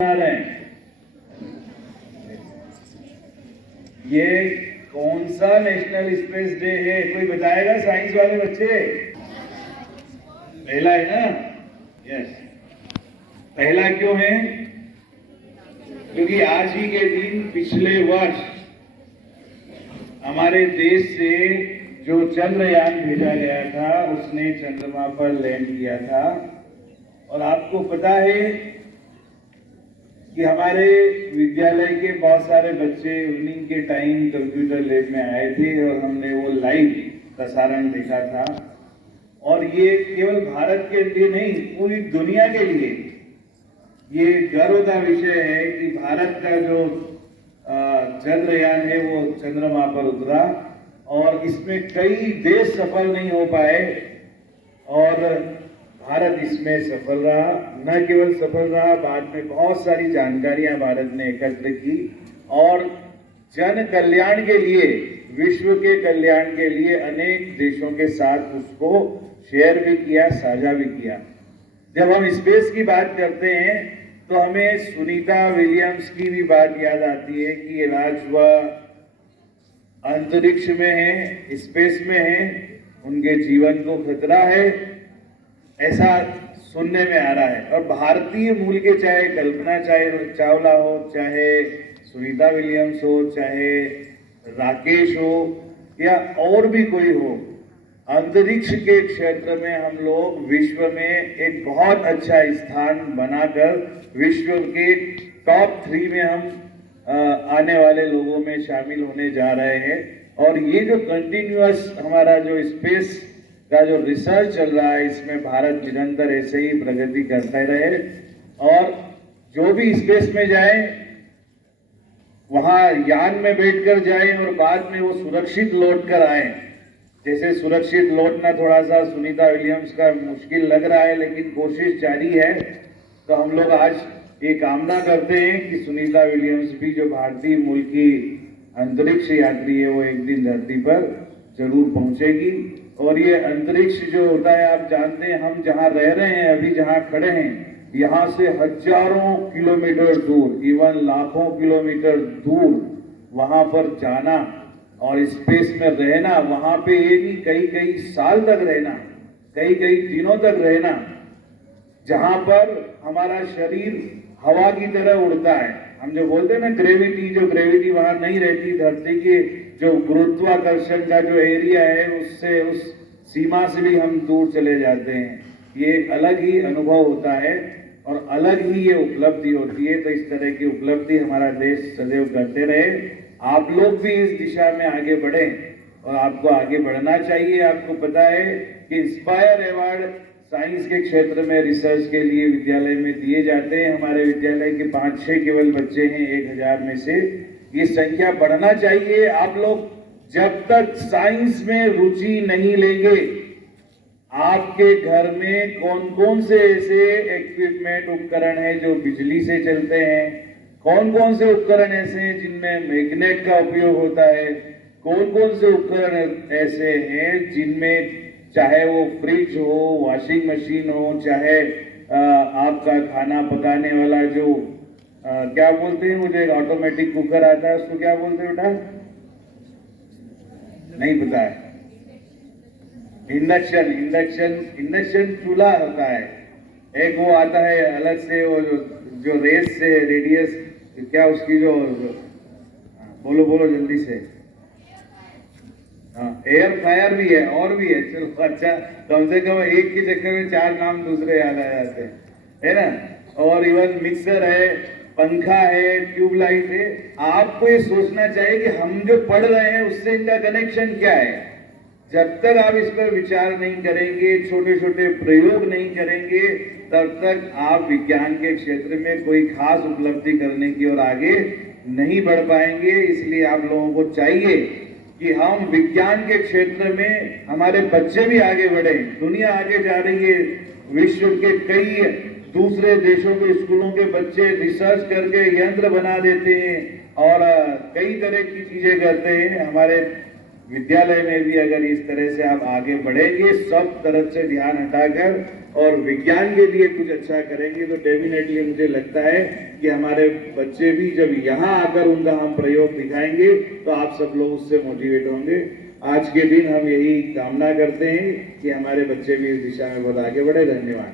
रहे हैं। ये कौन सा नेशनल स्पेस डे है, कोई बताएगा साइंस वाले बच्चे? पहला है ना? यस। पहला क्यों है? क्योंकि आज ही के दिन पिछले वर्ष हमारे देश से जो चंद्रयान भेजा गया था उसने चंद्रमा पर लैंड किया था। और आपको पता है कि हमारे विद्यालय के बहुत सारे बच्चे इवनिंग के टाइम कंप्यूटर लैब में आए थे और हमने वो लाइव प्रसारण देखा था। और ये केवल भारत के लिए नहीं, पूरी दुनिया के लिए ये गर्व का विषय है कि भारत का जो चंद्रयान है वो चंद्रमा पर उतरा और इसमें कई देश सफल नहीं हो पाए और भारत इसमें सफल रहा। न केवल सफल रहा, बाद में बहुत सारी जानकारियां भारत ने एकत्र की और जन कल्याण के लिए, विश्व के कल्याण के लिए अनेक देशों के साथ उसको शेयर भी किया, साझा भी किया। जब हम स्पेस की बात करते हैं तो हमें सुनीता विलियम्स की भी बात याद आती है कि आज वह अंतरिक्ष में है, स्पेस में है, उनके जीवन को खतरा है, ऐसा सुनने में आ रहा है। और भारतीय मूल के, चाहे कल्पना चावला हो, चाहे सुनीता विलियम्स हो, चाहे राकेश हो या और भी कोई हो, अंतरिक्ष के क्षेत्र में हम लोग विश्व में एक बहुत अच्छा स्थान बनाकर विश्व के टॉप 3 में हम आने वाले लोगों में शामिल होने जा रहे हैं। और ये जो कंटिन्यूअस हमारा जो स्पेस का जो रिसर्च चल रहा है, इसमें भारत निरंतर ऐसे ही प्रगति करते रहे और जो भी स्पेस में जाए वहां यान में बैठकर जाए और बाद में वो सुरक्षित लौट कर आए। जैसे सुरक्षित लौटना थोड़ा सा सुनीता विलियम्स का मुश्किल लग रहा है, लेकिन कोशिश जारी है। तो हम लोग आज ये कामना करते हैं कि सुनीता विलियम्स भी, जो भारतीय मूल की अंतरिक्ष यात्री है, वो एक दिन धरती पर जरूर पहुंचेगी। और ये अंतरिक्ष जो होता है, आप जानते हैं, हम जहां रह रहे हैं, अभी जहां खड़े हैं, यहाँ से हजारों किलोमीटर दूर, इवन लाखों किलोमीटर दूर वहां पर जाना और स्पेस में रहना, वहां पे ये नहीं कई कई साल तक रहना, कई कई दिनों तक रहना, जहां पर हमारा शरीर हवा की तरह उड़ता है। हम जो बोलते हैं ना ग्रेविटी, जो ग्रेविटी वहां नहीं रहती, धरती के जो गुरुत्वाकर्षण का जो एरिया है उससे, उस सीमा से भी हम दूर चले जाते हैं। ये एक अलग ही अनुभव होता है और अलग ही ये उपलब्धि होती है। तो इस तरह की उपलब्धि हमारा देश सदैव करते रहे। आप लोग भी इस दिशा में आगे बढ़ें और आपको आगे बढ़ना चाहिए। आपको पता है कि इंस्पायर अवार्ड साइंस के क्षेत्र में रिसर्च के लिए विद्यालय में दिए जाते हैं। हमारे विद्यालय के 5-6 केवल बच्चे हैं 1000 में से। ये संख्या बढ़ना चाहिए। आप लोग जब तक साइंस में रुचि नहीं लेंगे, आपके घर में कौन कौन से ऐसे इक्विपमेंट, उपकरण हैं जो बिजली से चलते हैं, कौन कौन से उपकरण ऐसे हैं जिनमें मैग्नेट का उपयोग होता है, कौन कौन से उपकरण ऐसे हैं जिनमें चाहे वो फ्रिज हो, वॉशिंग मशीन हो, चाहे आपका खाना पकाने वाला जो क्या बोलते हैं, मुझे ऑटोमेटिक कुकर आता है, उसको क्या बोलते हैं बेटा? नहीं पता है। इंडक्शन चूल्हा होता है। एक वो आता है अलग से, वो जो रेस से रेडियस, क्या उसकी जो, बोलो जल्दी से। हाँ, एयर फ्रायर भी है और भी है। चलो अच्छा, कम से कम एक के चक्कर में 4 नाम दूसरे याद आ जाते हैं, है ना। और इवन मिक्सर है, पंखा है, ट्यूबलाइट है। आपको ये सोचना चाहिए कि हम जो पढ़ रहे हैं उससे इनका कनेक्शन क्या है। जब तक आप इस पर विचार नहीं करेंगे, छोटे छोटे प्रयोग नहीं करेंगे, तब तक आप विज्ञान के क्षेत्र में कोई खास उपलब्धि करने की ओर आगे नहीं बढ़ पाएंगे। इसलिए आप लोगों को चाहिए कि हम विज्ञान के क्षेत्र में हमारे बच्चे भी आगे बढ़े। दुनिया आगे जा रही है, विश्व के कई दूसरे देशों के स्कूलों के बच्चे रिसर्च करके यंत्र बना देते हैं और कई तरह की चीजें करते हैं। हमारे विद्यालय में भी अगर इस तरह से आप आगे बढ़ेंगे, सब तरफ से ध्यान हटाकर और विज्ञान के लिए कुछ अच्छा करेंगे तो डेफिनेटली मुझे लगता है कि हमारे बच्चे भी जब यहाँ आकर उनका हम प्रयोग दिखाएंगे तो आप सब लोग उससे मोटिवेट होंगे। आज के दिन हम यही कामना करते हैं कि हमारे बच्चे भी इस दिशा में बहुत आगे बढ़े। धन्यवाद।